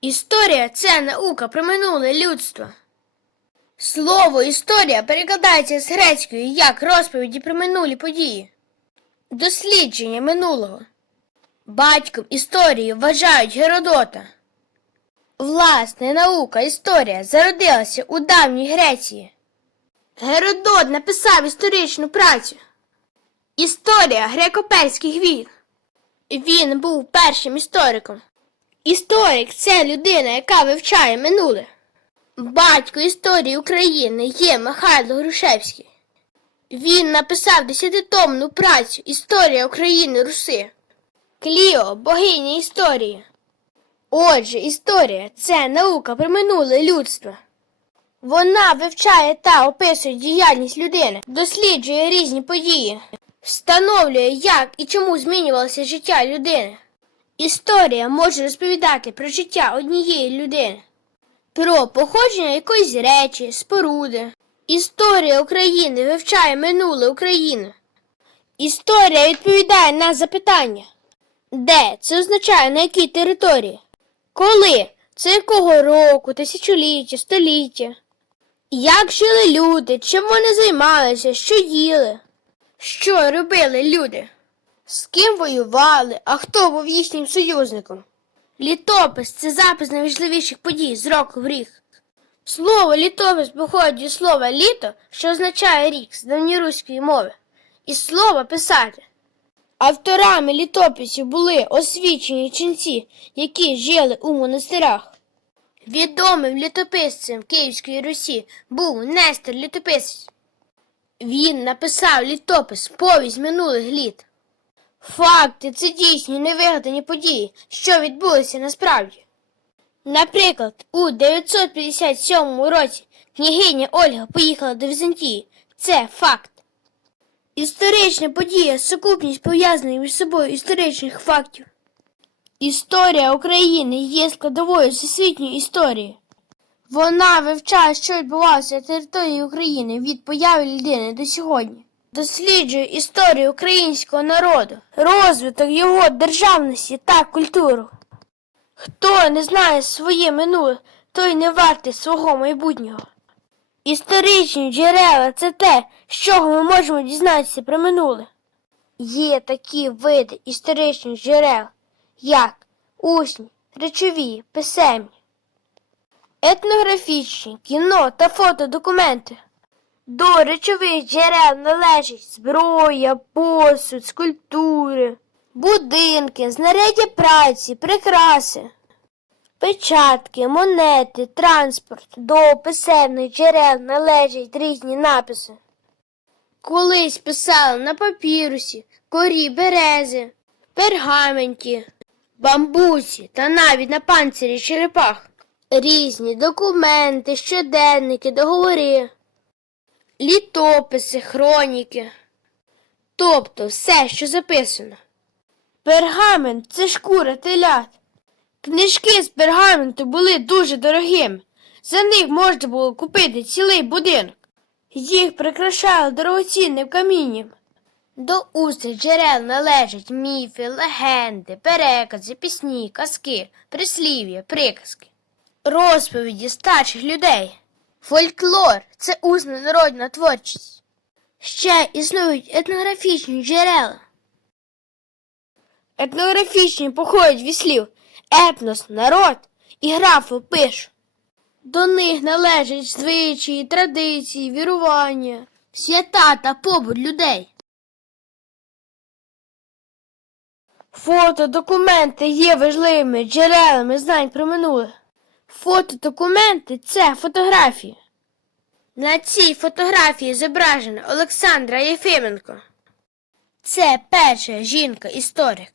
Історія це наука про минуле людство. Слово історія перекладається з грецької як розповіді про минулі події, дослідження минулого. Батьком історії вважають Геродота. Власне, наука історія зародилася у давній Греції. Геродот написав історичну працю. Історія греко-перських війн. Він був першим істориком. Історик це людина, яка вивчає минуле. Батько історії України є Михайло Грушевський. Він написав десятитомну працю Історія України Руси. Кліо богиня історії. Отже, історія це наука про минуле людство. Вона вивчає та описує діяльність людини, досліджує різні події, встановлює, як і чому змінювалося життя людини. Історія може розповідати про життя однієї людини, про походження якоїсь речі, споруди. Історія України вивчає минуле України. Історія відповідає на запитання. Де це означає на якій території? Коли? Це якого року, тисячоліття, століття? Як жили люди, чим вони займалися, що їли? Що робили люди? З ким воювали, а хто був їхнім союзником? Літопис це запис найважливіших подій з року в рік. Слово літопис походить від слова літо, що означає рік з давньоруської мови, і слова писати. Авторами літописів були освічені ченці, які жили у монастирах. Відомим літописцем Київської Русі був Нестор Літописець. Він написав літопис повість минулих літ. Факти це дійсні невигадані події, що відбулися насправді. Наприклад, у 957 році княгиня Ольга поїхала до Візантії. Це факт. Історична подія сукупність пов'язаних між собою історичних фактів. Історія України є складовою всесвітньої історії. Вона вивчає, що відбувалося на території України від появи людини до сьогодні. Досліджує історію українського народу, розвиток його державності та культуру. Хто не знає своє минуле, той не вартий свого майбутнього. Історичні джерела це те, з чого ми можемо дізнатися про минуле. Є такі види історичних джерел, як усні, речові, писемні, етнографічні, кіно та фотодокументи. До речових джерел належать зброя, посуд, скульптури, будинки, знаряддя праці, прикраси, печатки, монети, транспорт. До писемних джерел належать різні написи. Колись писали на папірусі, корі берези, пергаменті, бамбусі та навіть на панцирі черепах. Різні документи, щоденники, договори літописи, хроніки, тобто все, що записано. Пергамент це шкура телят. Книжки з пергаменту були дуже дорогими. За них можна було купити цілий будинок. Їх прикрашали дорогоцінним камінням. До усіх джерел належать міфи, легенди, перекази, пісні, казки, прислів'я, приказки, розповіді старших людей. Фольклор це усна народна творчість. Ще існують етнографічні джерела. Етнографічні походять від слів етнос, народ і графу пишу. До них належать звичаї, традиції, вірування, свята та побут людей. Фотодокументи є важливими джерелами знань про минуле. Фотодокументи це фотографії. На цій фотографії зображена Олександра Єфименко. Це перша жінка-історик.